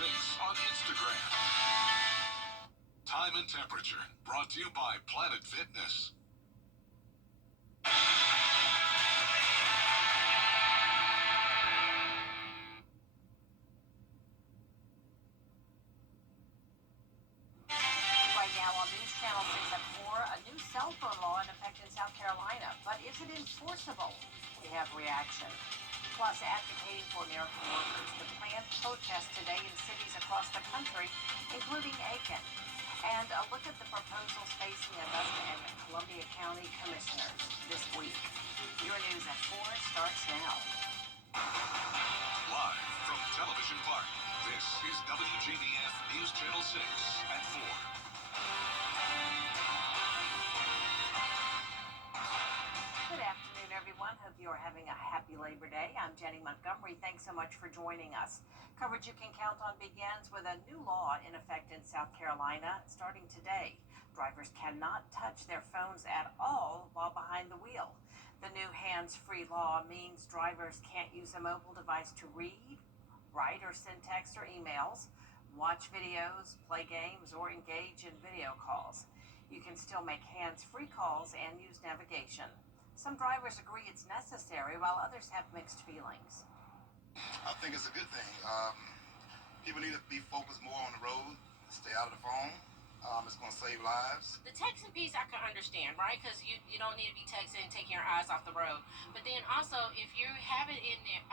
6 on Instagram. Time and temperature brought to you by Planet Fitness. Right now on News Channel 6 at 4, a new cell phone law in effect in South Carolina. But is it enforceable? We have reaction. Plus, advocating for American workers. The planned protest today in cities across the country, including Aiken. And a look at the proposals facing Augusta and Columbia County commissioners this week. Your News at 4 starts now. Live from Television Park, this is WJBF News Channel 6 at 4. Good afternoon, everyone. Hope you are having a happy Labor Day. I'm Jenny Montgomery. Thanks so much for joining us. Coverage you can count on begins with a new law in effect in South Carolina starting today. Drivers cannot touch their phones at all while behind the wheel. The new hands-free law means drivers can't use a mobile device to read, write, or send texts or emails, watch videos, play games, or engage in video calls. You can still make hands-free calls and use navigation. Some drivers agree it's necessary, while others have mixed feelings. I think it's a good thing. People need to be focused more on the road, stay out of the phone. It's going to save lives. The texting piece I can understand, right? Because you don't need to be texting and taking your eyes off the road. But then also, if you have it in there,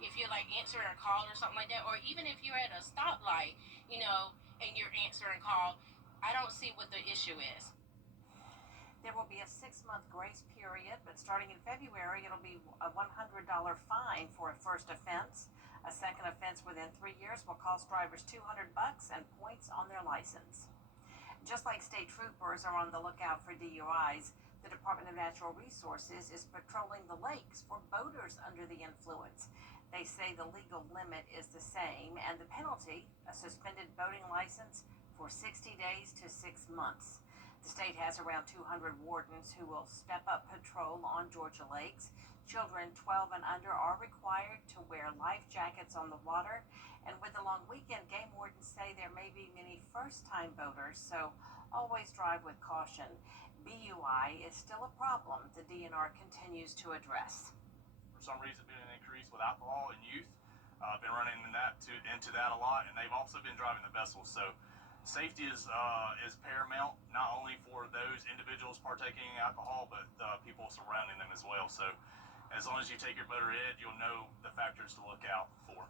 if you're like answering a call or something like that, or even if you're at a stoplight, and you're answering a call, I don't see what the issue is. There will be a 6-month grace period, but starting in February, it'll be a $100 fine for a first offense. A second offense within 3 years will cost drivers $200 and points on their license. Just like state troopers are on the lookout for DUIs, the Department of Natural Resources is patrolling the lakes for boaters under the influence. They say the legal limit is the same, and the penalty, a suspended boating license for 60 days to 6 months. The state has around 200 wardens who will step up patrol on Georgia lakes. Children 12 and under are required to wear life jackets on the water. And with the long weekend, game wardens say there may be many first-time boaters, so always drive with caution. BUI is still a problem the DNR continues to address. For some reason, been an increase with alcohol and youth. I've been running into that a lot, and they've also been driving the vessels. So safety is paramount, not only for those individuals partaking in alcohol, but people surrounding them as well. So as long as you take your motor ed, you'll know the factors to look out for.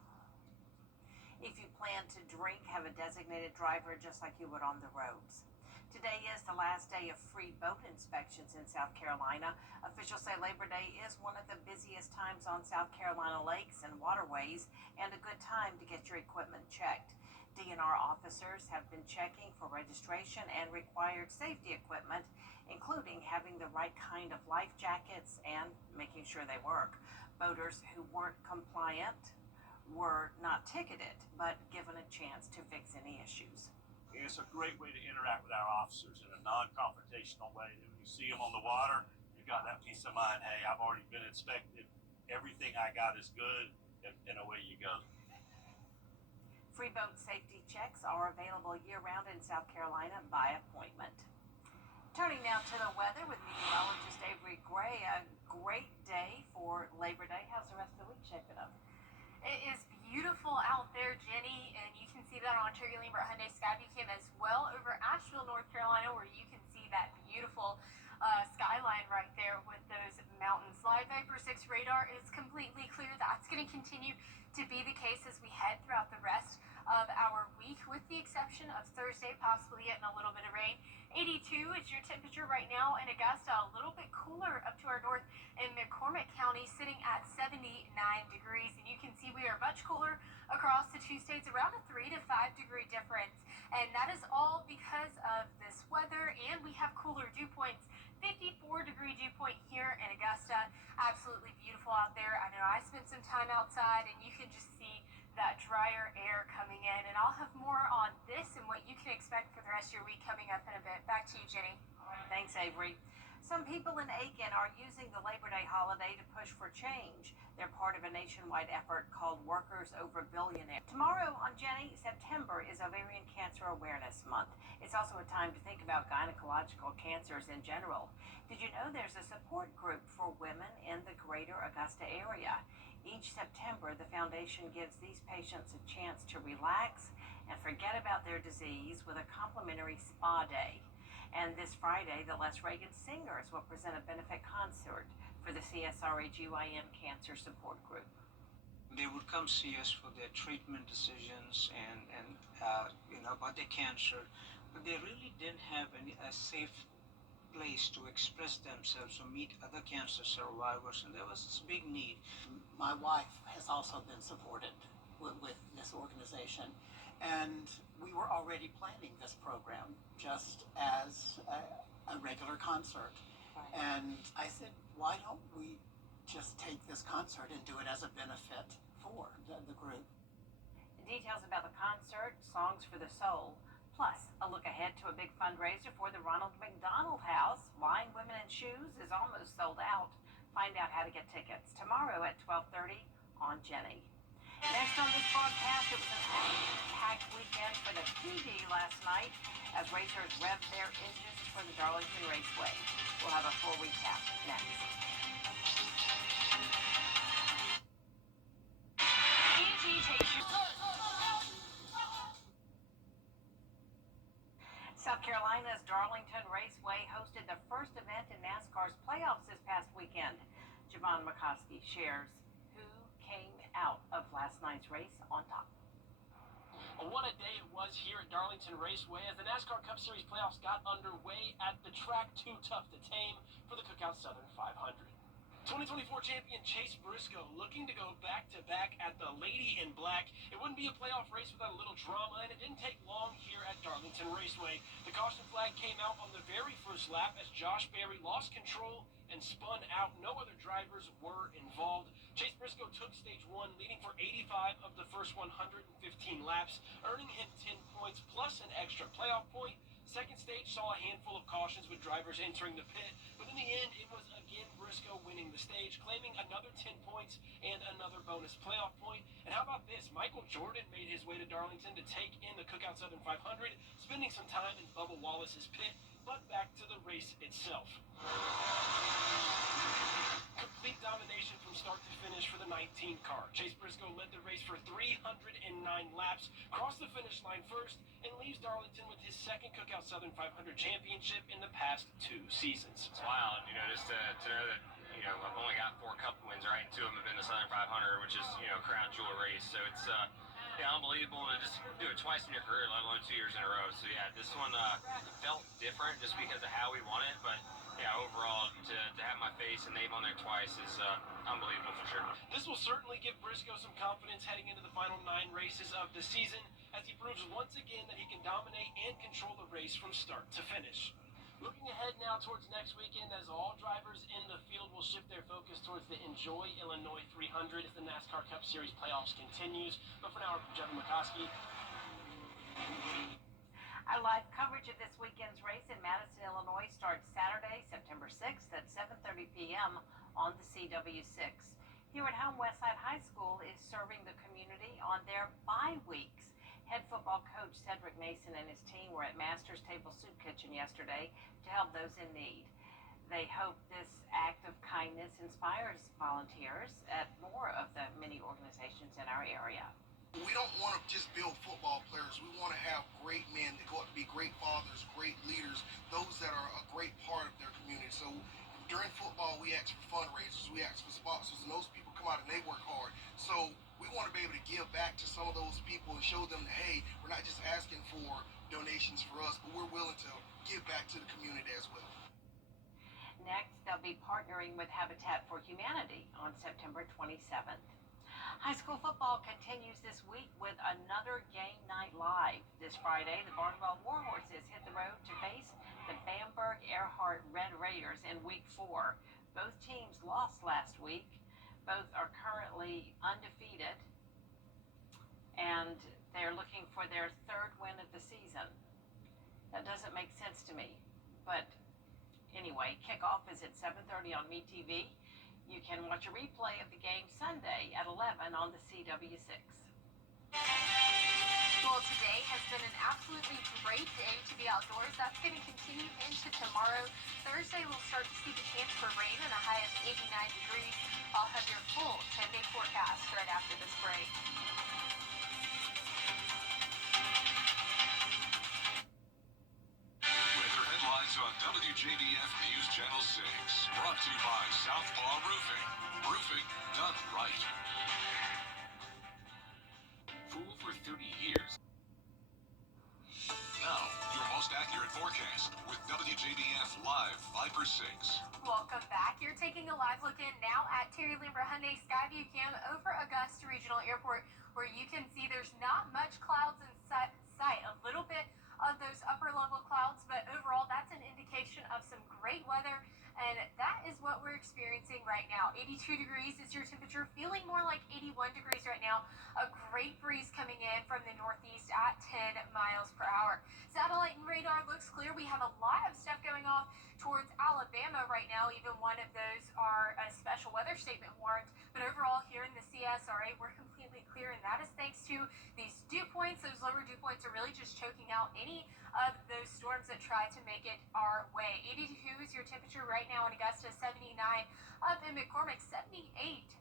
If you plan to drink, have a designated driver just like you would on the roads. Today is the last day of free boat inspections in South Carolina. Officials say Labor Day is one of the busiest times on South Carolina lakes and waterways, and a good time to get your equipment checked. DNR officers have been checking for registration and required safety equipment, including having the right kind of life jackets and making sure they work. Boaters who weren't compliant were not ticketed, but given a chance to fix any issues. It's a great way to interact with our officers in a non-confrontational way. When you see them on the water, you've got that peace of mind. Hey, I've already been inspected. Everything I got is good, and away you go. Free boat safety checks are available year-round in South Carolina by appointment. Turning now to the weather with meteorologist Avery Gray. A great day for Labor Day. How's the rest of the week shaping up? It is beautiful out there, Jenny, and you can see that on Cherry Lambert Hyundai Skybeacon as well over Asheville, North Carolina, where you can see that beautiful skyline right there with those mountains. Live Vapor 6 radar is completely clear. That's going to continue to be the case as we head throughout the rest of our week, with the exception of Thursday, possibly getting a little bit of rain. 82 is your temperature right now in Augusta, a little bit cooler up to our north in McCormick County, sitting at 79 degrees. And you can see we are much cooler across the two states, around a 3 to 5 degree difference. And that is all because of this weather, and we have cooler dew points. 54 degree dew point here in Augusta. Absolutely beautiful out there. I know I spent some time outside, and you can just see that drier air coming in. And I'll have more on this and what you can expect for the rest of your week coming up in a bit. Back to you, Jenny. Thanks, Avery. Some people in Aiken are using the Labor Day holiday to push for change. They're part of a nationwide effort called Workers Over Billionaires. Tomorrow on Jenny, September is Ovarian Cancer Awareness Month. It's also a time to think about gynecological cancers in general. Did you know there's a support group for women in the greater Augusta area? Each September, the foundation gives these patients a chance to relax and forget about their disease with a complimentary spa day. And this Friday, the Les Reagan Singers will present a benefit concert for the CSRA-GYN Cancer Support Group. They would come see us for their treatment decisions and about their cancer, but they really didn't have a safe place to express themselves or meet other cancer survivors, and there was this big need. My wife has also been supported with this organization, and we were already planning this program just as a regular concert. Right. And I said, why don't we just take this concert and do it as a benefit for the group? Details about the concert, Songs for the Soul, plus a look ahead to a big fundraiser for the Ronald McDonald House. Wine, Women, and Shoes is almost sold out. Find out how to get tickets tomorrow at 12:30 on Jenny. Next on this broadcast, it was an action-packed weekend for the PD last night as racers revved their engines for the Darlington Raceway. We'll have a full recap next. South Carolina's Darlington Raceway hosted the first event in NASCAR's playoffs this past weekend. Javon McCoskey shares who came out of last night's race on top. What a day it was here at Darlington Raceway as the NASCAR Cup Series playoffs got underway at the track too tough to tame for the Cookout Southern 500. 2024 champion Chase Briscoe looking to go back-to-back at the Lady in Black. It wouldn't be a playoff race without a little drama, and it didn't take long here at Darlington Raceway. The caution flag came out on the very first lap as Josh Berry lost control and spun out. No other drivers were involved. Chase Briscoe took stage one, leading for 85 of the first 115 laps, earning him 10 points plus an extra playoff point. Second stage saw a handful of cautions with drivers entering the pit, but in the end, it was again Briscoe winning the stage, claiming another 10 points and another bonus playoff point. And how about this? Michael Jordan made his way to Darlington to take in the Cookout Southern 500, spending some time in Bubba Wallace's pit, but back to the race itself. Complete domination from start to finish for the 19 car. Chase Briscoe led the race for 309 laps, crossed the finish line first, and leaves Darlington with his second Cookout Southern 500 championship in the past 2 seasons. It's wild, just to know that, I've only got 4 Cup wins, right? And 2 of them have been the Southern 500, which is, crown jewel race. So it's, unbelievable to just do it twice in your career, let alone 2 years in a row. So yeah, this one felt different just because of how we won it, but yeah, overall, to have my face and name on there twice is unbelievable for sure. This will certainly give Briscoe some confidence heading into the final 9 races of the season as he proves once again that he can dominate and control the race from start to finish. Looking ahead now towards next weekend as all drivers in the field will shift their focus towards the Enjoy Illinois 300 as the NASCAR Cup Series playoffs continues. But for now, I'm Javon McCoskey. Our live coverage of this weekend's race in Madison, Illinois starts Saturday, September 6th at 7:30 p.m. on the CW6. Here at home, Westside High School is serving the community on their bye weeks. Head football coach Cedric Mason and his team were at Master's Table Soup Kitchen yesterday to help those in need. They hope this act of kindness inspires volunteers at more of the many organizations in our area. We don't want to just build football players. We want to have great men that go out to be great fathers, great leaders, those that are a great part of their community. So during football, we ask for fundraisers, we ask for sponsors, and those people come out and they work hard. So we want to be able to give back to some of those people and show them that, hey, we're not just asking for donations for us, but we're willing to give back to the community as well. Next, they'll be partnering with Habitat for Humanity on September 27th. High school football continues this week with another game night live. This Friday, the Barnwell Warhorses hit the road to face the Bamberg Earhart Red Raiders in Week 4. Both teams lost last week. Both are currently undefeated, and they're looking for their 3rd win of the season. That doesn't make sense to me, but anyway, Saturday. Kickoff is at 7:30 on MeTV. You can watch a replay of the game Sunday at 11 on the CW6. Well, today has been an absolutely great day to be outdoors. That's going to continue into tomorrow. Thursday, we'll start to see the chance for rain and a high of 89 degrees. I'll have your full 10-day forecast right after this break. Weather headlines on WJBF News Channel 6. Brought to you by Southpaw Roofing. Roofing done right. Fool for 30 years. Now, your most accurate forecast with WJBF Live Viper 6. Welcome back. You're taking a live look in now at Terry Lambert Hyundai Skyview Cam over Augusta Regional Airport, where you can see there's not much clouds in sight. A little bit of those upper level clouds, but overall that's an indication of some great weather, and that is what we're experiencing right now. 82 degrees is your temperature, feeling more like 81 degrees right now. A great breeze coming in from the northeast at 10 miles per hour. Satellite and radar looks clear. We have a lot of stuff going off towards Alabama right now. Even one of those are a special weather statement warrant, but overall here in the CSRA we're completely clear, and that is thanks to these dew points. Those lower dew points are really just choking out any of those storms that try to make it our way. 82 is your temperature right now in Augusta, 79 up in McCormick, 78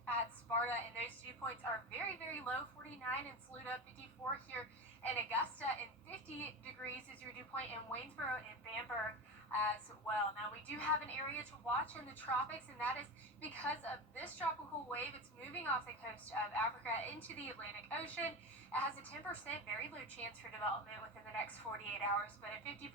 at Sparta, and those dew points are very, very low, 49 in Saluda, 54 here in Augusta, and 50 degrees is your dew point in Waynesboro and Bamberg as well. Now we do have an area to watch in the tropics, and that is because of this tropical wave. It's moving off the coast of Africa into the Atlantic Ocean. It has a 10% very low chance for development within the next 48 hours, but a 50%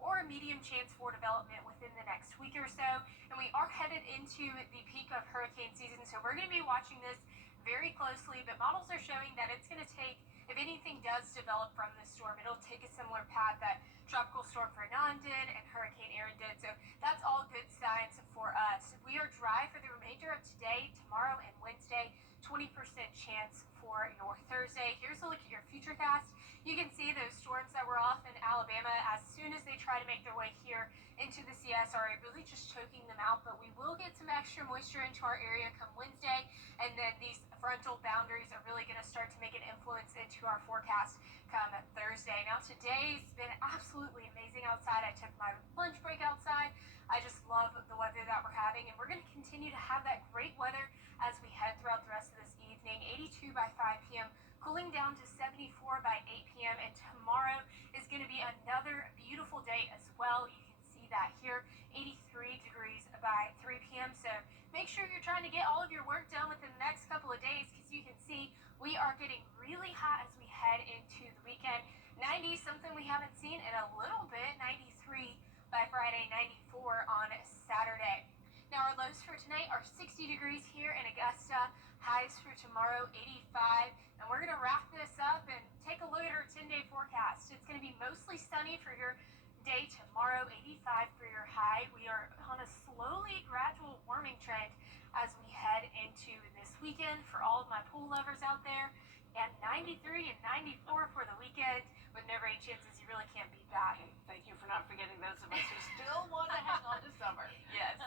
or a medium chance for development within the next week or so. And we are headed into the peak of hurricane season, so we're going to be watching this very closely, but models are showing that it's going to take, if anything does develop from this storm, it'll take a similar path that Tropical Storm Fernand did and Hurricane Aaron did. So that's all good signs for us. We are dry for the remainder of today, tomorrow, and Wednesday. 20% chance for your Thursday. Here's a look at your futurecast. You can see those storms that were off in Alabama as soon as they try to make their way here into the CSRA, really just choking them out, but we will get some extra moisture into our area come Wednesday, and then these frontal boundaries are really going to start to make an influence into our forecast come Thursday. Now today's been absolutely amazing outside. I took my lunch break outside. I just love the weather that we're having, and we're going to continue to have that great weather as we head throughout the rest of this evening. 82 by 5 p.m., cooling down to 74 by 8 p.m., and tomorrow is going to be another beautiful day as well. You can see that here, 83 degrees by 3 p.m., so make sure you're trying to get all of your work done within the next couple of days, because you can see we are getting really hot as we head into the weekend. 90, something we haven't seen in a little bit. 93 by Friday, 94 on Saturday. Now our lows for tonight are 60 degrees here in Augusta, highs for tomorrow 85, and we're going to wrap this up and take a look at our 10-day forecast. It's going to be mostly sunny for your day tomorrow, 85 for your high. We are on a slowly gradual warming trend as we head into this weekend for all of my pool lovers out there, and 93 and 94 for the weekend with no rain chances. You really can't beat that. Thank you for not forgetting those of us who still want to hang on to summer. Yes.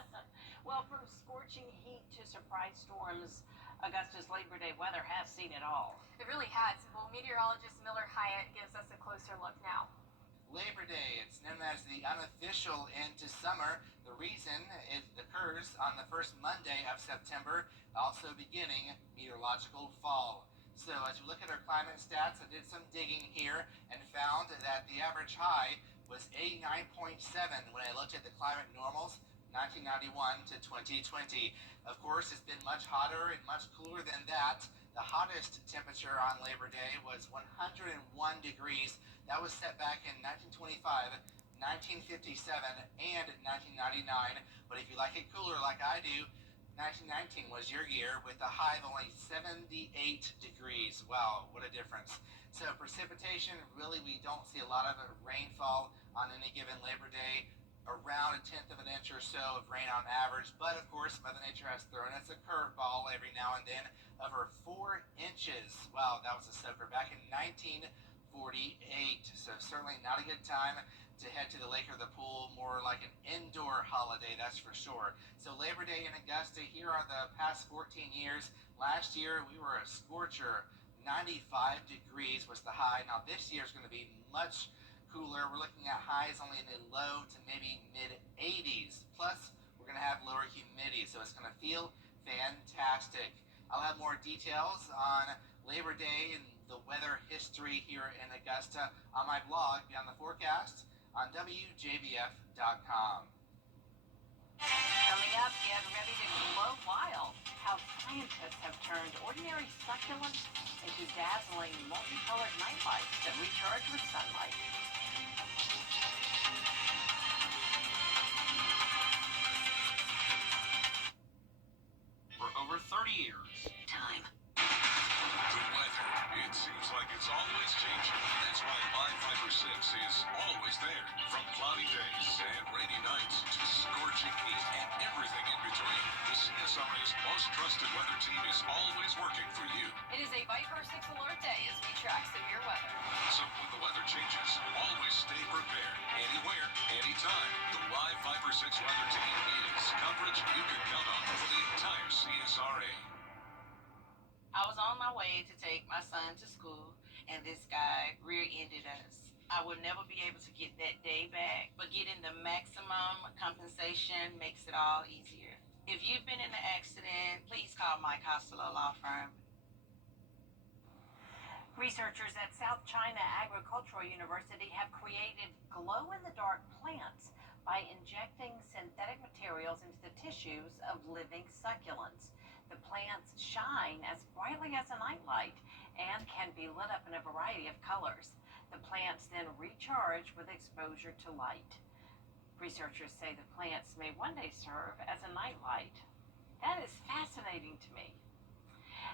Well, from scorching heat to surprise storms, Augusta's Labor Day weather has seen it all. It really has. Well, meteorologist Miller Hyatt gives us a closer look now. Labor Day, it's known as the unofficial end to summer. The reason it occurs on the first Monday of September, also beginning meteorological fall. So as you look at our climate stats, I did some digging here and found that the average high was 89.7 when I looked at the climate normals 1991 to 2020. Of course, it's been much hotter and much cooler than that. The hottest temperature on Labor Day was 101 degrees. That was set back in 1925, 1957, and 1999. But if you like it cooler like I do, 1919 was your year with a high of only 78 degrees. Wow, what a difference. So precipitation, really we don't see a lot of rainfall on any given Labor Day. Around a tenth of an inch or so of rain on average, but of course Mother Nature has thrown us a curveball every now and then. Over 4 inches. Wow, that was a soaker back in 1948. So certainly not a good time to head to the lake or the pool, more like an indoor holiday, that's for sure. So Labor Day in Augusta, here are the past 14 years. Last year, we were a scorcher. 95 degrees was the high. Now this year is going to be much cooler. We're looking at highs only in the low to maybe mid 80s. Plus, we're going to have lower humidity, so it's going to feel fantastic. I'll have more details on Labor Day and the weather history here in Augusta on my blog, Beyond the Forecast, on WJBF.com. Coming up, get ready to glow wild. How scientists have turned ordinary succulents into dazzling, multicolored nightlights that recharge with sunlight. For over 30 years. Time. The weather. It seems like it's always changing. That's why Live Fiber 6 is always there. From cloudy days and rainy nights to scorching heat and everything in between, the CSRA's most trusted weather team is always working for you. It is a Viper 6 alert day as we track severe weather. So when the weather changes, always stay prepared. Anywhere, anytime. The Live Fiber 6 weather team is coverage you can count on for the entire CSRA. I was on my way to take my son to school, and this guy rear-ended us. I will never be able to get that day back, but getting the maximum compensation makes it all easier. If you've been in an accident, please call Mike Hostler Law Firm. Researchers at South China Agricultural University have created glow-in-the-dark plants by injecting synthetic materials into the tissues of living succulents. The plants shine as brightly as a nightlight and can be lit up in a variety of colors. The plants then recharge with exposure to light. Researchers say the plants may one day serve as a nightlight. That is fascinating to me.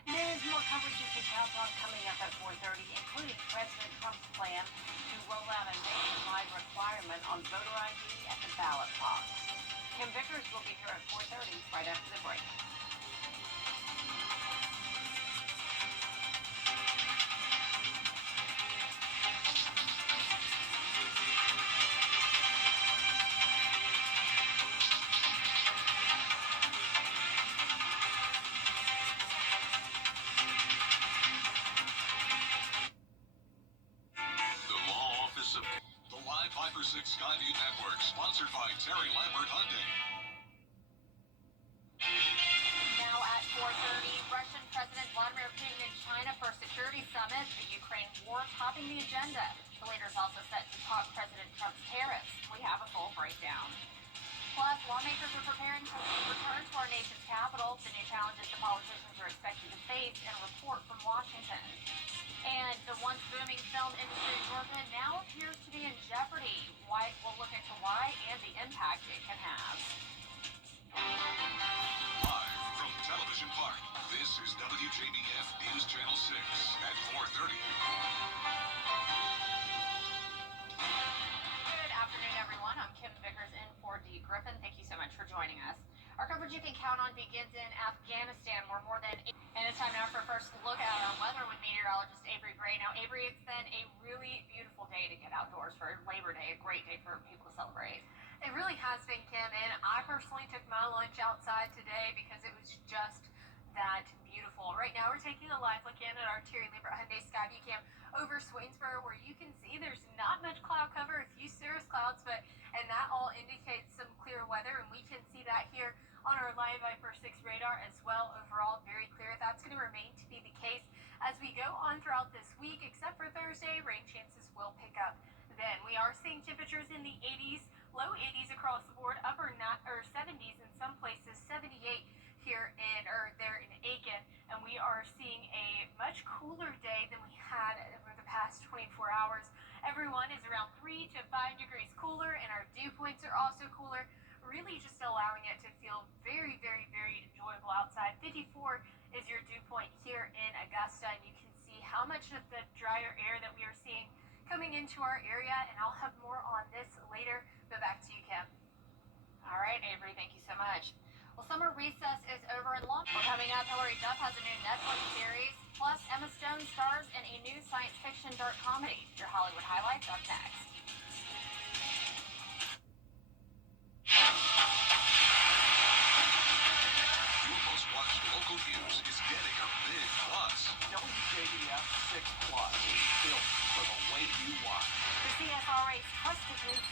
There's more coverage you can count on coming up at 4:30, including President Trump's plan to roll out a nationwide requirement on voter ID at the ballot box. Kim Vickers will be here at 4:30 right after the break. The Live Fiber 6 Skyview Network, sponsored by Terry Lambert Hyundai. Now at 4:30, Russian President Vladimir Putin in China for a security summit, the Ukraine war topping the agenda. The leaders also set to talk President Trump's tariffs. We have a full breakdown. Plus, lawmakers are preparing to return to our nation's capital. The new challenges the politicians are expected to face and a report from Washington. And the once booming film industry in Georgia now appears to be in jeopardy. We'll look into why and the impact it can have. Live from Television Park, this is WJBF News Channel 6 at 4:30. Good afternoon, everyone. I'm Kim Vickers in for Dee Griffin. Thank you so much for joining us. Our coverage you can count on begins in Afghanistan, where more than... And it's time now for a first look at our weather with meteorologist Avery Gray. Now, Avery, it's been a really beautiful day to get outdoors for Labor Day, a great day for people to celebrate. It really has been, Kim, and I personally took my lunch outside today because it was just that beautiful. Right now, we're taking a live look in at our Terry Lambert Hyundai Skyview Cam over Swainsboro, where you can see there's not much cloud cover, a few cirrus clouds, and that all indicates some clear weather, and we can see that here on our live Viper 6 radar as well. Overall, very clear. That's going to remain to be the case as we go on throughout this week, except for Thursday. Rain chances will pick up then. We are seeing temperatures in the 80s, low 80s across the board, upper 70s in some places, 78 here there in Aiken, and we are seeing a much cooler day than we had over the past 24 hours. Everyone is around 3 to 5 degrees cooler, and our dew points are also cooler, really just allowing it to feel very, very, very enjoyable outside. 54 is your dew point here in Augusta, and you can see how much of the drier air that we are seeing coming into our area, and I'll have more on this later, but back to you, Kim. All right, Avery, thank you so much. Well, summer recess is over in Long. Well, coming up, Hillary Duff has a new Netflix series, plus Emma Stone stars in a new science fiction dark comedy. Your Hollywood highlights up next.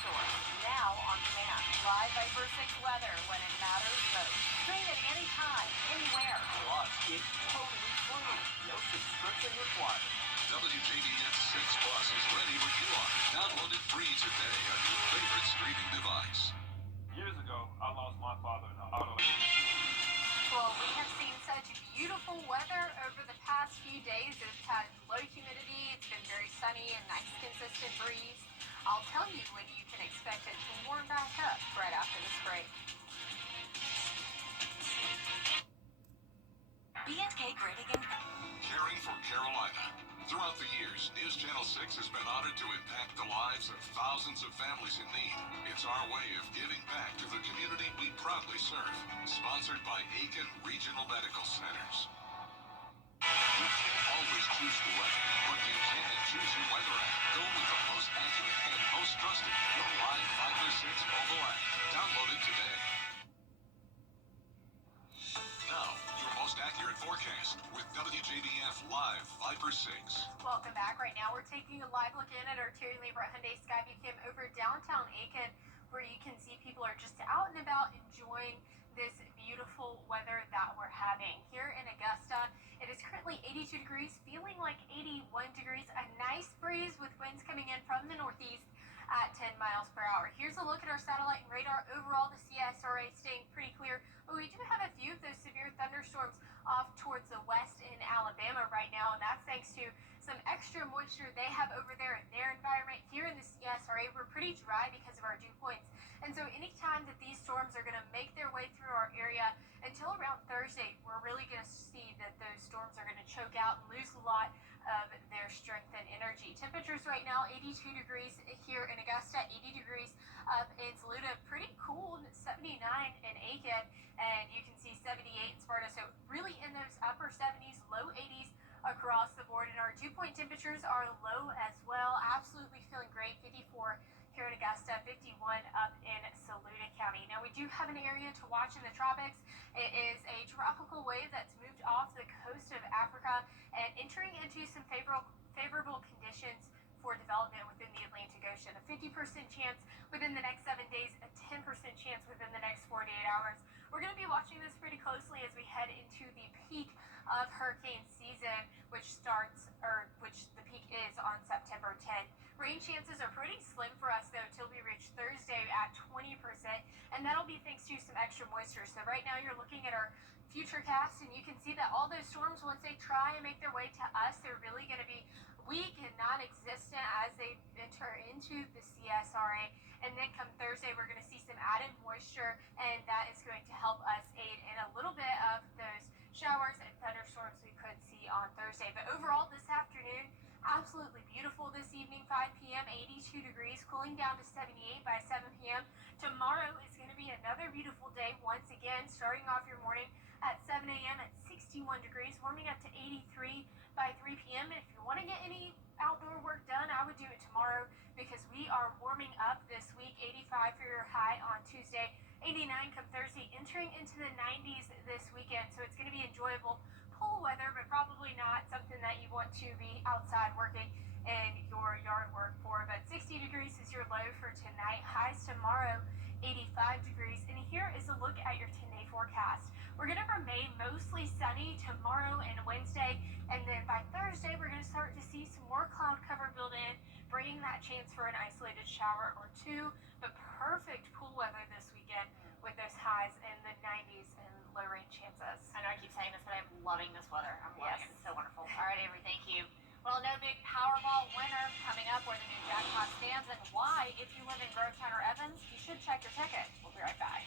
Thunderstorms, now on demand. Live Viper 6 weather when it matters most. Stream it anytime, anywhere. Plus, it's totally free. No subscription required. WJBF 6 Plus is ready when you are. Download it free today on your favorite streaming device. Years ago, I lost my father in an auto. Well, we have seen such beautiful weather over the past few days. It's had low humidity, it's been very sunny and nice consistent breeze. I'll tell you when you can expect it to warm back up right after this break. BNK Grading and Caring for Carolina. Throughout the years, News Channel 6 has been honored to impact the lives of thousands of families in need. It's our way of giving back to the community we proudly serve. Sponsored by Aiken Regional Medical Centers. You can't always choose the weather, but you can choose your weather app. Go with the most accurate and most trusted, the Live Viper 6 mobile app. Download it today. Now, your most accurate forecast with WJBF Live Viper 6. Welcome back. Right now we're taking a live look in at our Terry Labor Hyundai Skyview Cam over downtown Aiken, where you can see people are just out and about enjoying this beautiful weather that we're having. Here in Augusta, it is currently 82 degrees, feeling like 81 degrees, a nice breeze with winds coming in from the northeast at 10 miles per hour. Here's a look at our satellite and radar. Overall, the CSRA staying pretty clear, but we do have a few of those severe thunderstorms off towards the west in Alabama right now, and that's thanks to some extra moisture they have over there in their environment. Here in the CSRA, we're pretty dry because of our dew points, and so anytime that these storms are going to make their way through our area until around Thursday, we're really going to see that those storms are going to choke out and lose a lot of their strength and energy. Temperatures right now, 82 degrees here in Augusta, 80 degrees up in Saluda, pretty cool, 79 in Aiken, and you can see 78 in Sparta, so really in those upper 70s, low 80s across the board, and our dew point temperatures are low as well, absolutely feeling great, 54 here in Augusta, 51 up in Saluda County. Now we do have an area to watch in the tropics. It is a tropical wave that's moved off the coast of Africa and entering into some favorable conditions for development within the Atlantic Ocean. A 50% chance within the next 7 days, a 10% chance within the next 48 hours. We're going to be watching this pretty closely as we head into the peak of hurricane season, which the peak is on September 10th. Rain chances are pretty slim for us though till we reach Thursday at 20%, and that'll be thanks to some extra moisture. So right now you're looking at our futurecast, and you can see that all those storms, once they try and make their way to us, they're really going to be weak and non-existent as they enter into the CSRA. And then come Thursday, we're going to see some added moisture, and that is going to help us aid in a little bit of those showers and thunderstorms we could see on Thursday. But overall, this afternoon, absolutely beautiful. This evening, 5 p.m., 82 degrees, cooling down to 78 by 7 p.m. Tomorrow is going to be another beautiful day once again, starting off your morning at 7 a.m. at 61 degrees, warming up to 83 by 3 p.m. And if you want to get any outdoor work done, I would do it tomorrow because we are warming up this week. 85 for your high on Tuesday, 89 come Thursday, entering into the 90s this weekend. So it's going to be enjoyable pool weather, but probably not something that you want to be outside working in your yard work for. But 60 degrees is your low for tonight. Highs tomorrow, 85 degrees. And here is a look at your 10-day forecast. We're going to remain mostly sunny tomorrow and Wednesday, and then by Thursday we're going to start to see some more cloud cover build in, bringing that chance for an isolated shower or two. But perfect pool weather this weekend with those highs in the 90s and low rain chances. I know I keep saying this, but I'm loving this weather. I'm loving Yes. it. It's so wonderful. All right, Avery, thank you. Well, no big Powerball winner coming up where the new jackpot stands and why, if you live in Grovetown or Evans, you should check your ticket. We'll be right back.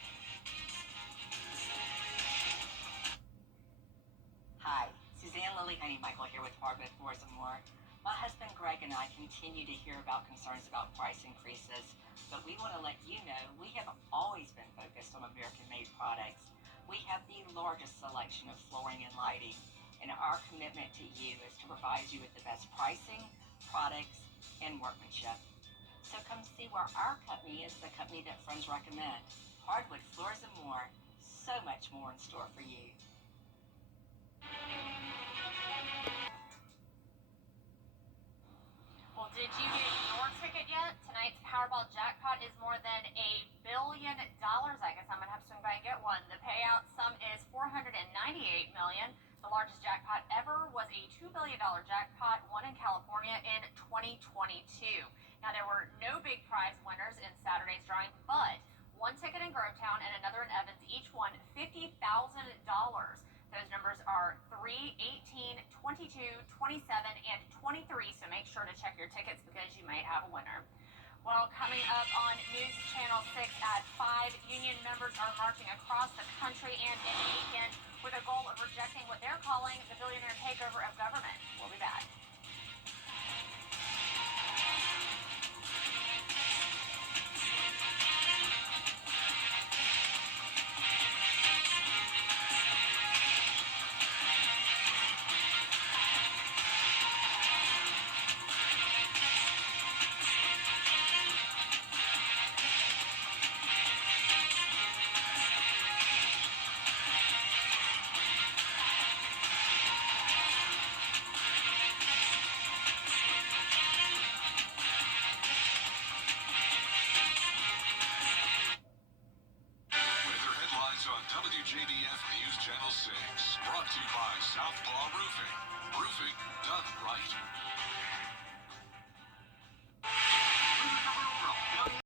Hi, Suzanne Lily Honeymichael here with Margaret Moores and More. My husband Greg and I continue to hear about concerns about price increases, but we want to let you know we have always been focused on American-made products. We have the largest selection of flooring and lighting, and our commitment to you is to provide you with the best pricing, products, and workmanship. So come see where our company is the company that friends recommend. Hardwood Floors and More, so much more in store for you. Well, did you get your ticket it yet? Tonight's Powerball jackpot is more than $1 billion. I guess I'm gonna have to swing by and get one. The payout sum is $498 million. The largest jackpot ever was a $2 billion jackpot won in California in 2022. Now, there were no big prize winners in Saturday's drawing, but one ticket in Grovetown and another in Evans each won $50,000. Those numbers are 3, 18, 22, 27, and 23, so make sure to check your tickets because you might have a winner. Well, coming up on News Channel 6 at 5, union members are marching across the country and in Aiken with a goal of rejecting what they're calling the billionaire takeover of government. We'll be back. Weather headlines on WJBF News Channel 6. Brought to you by Southpaw Roofing. Roofing done right.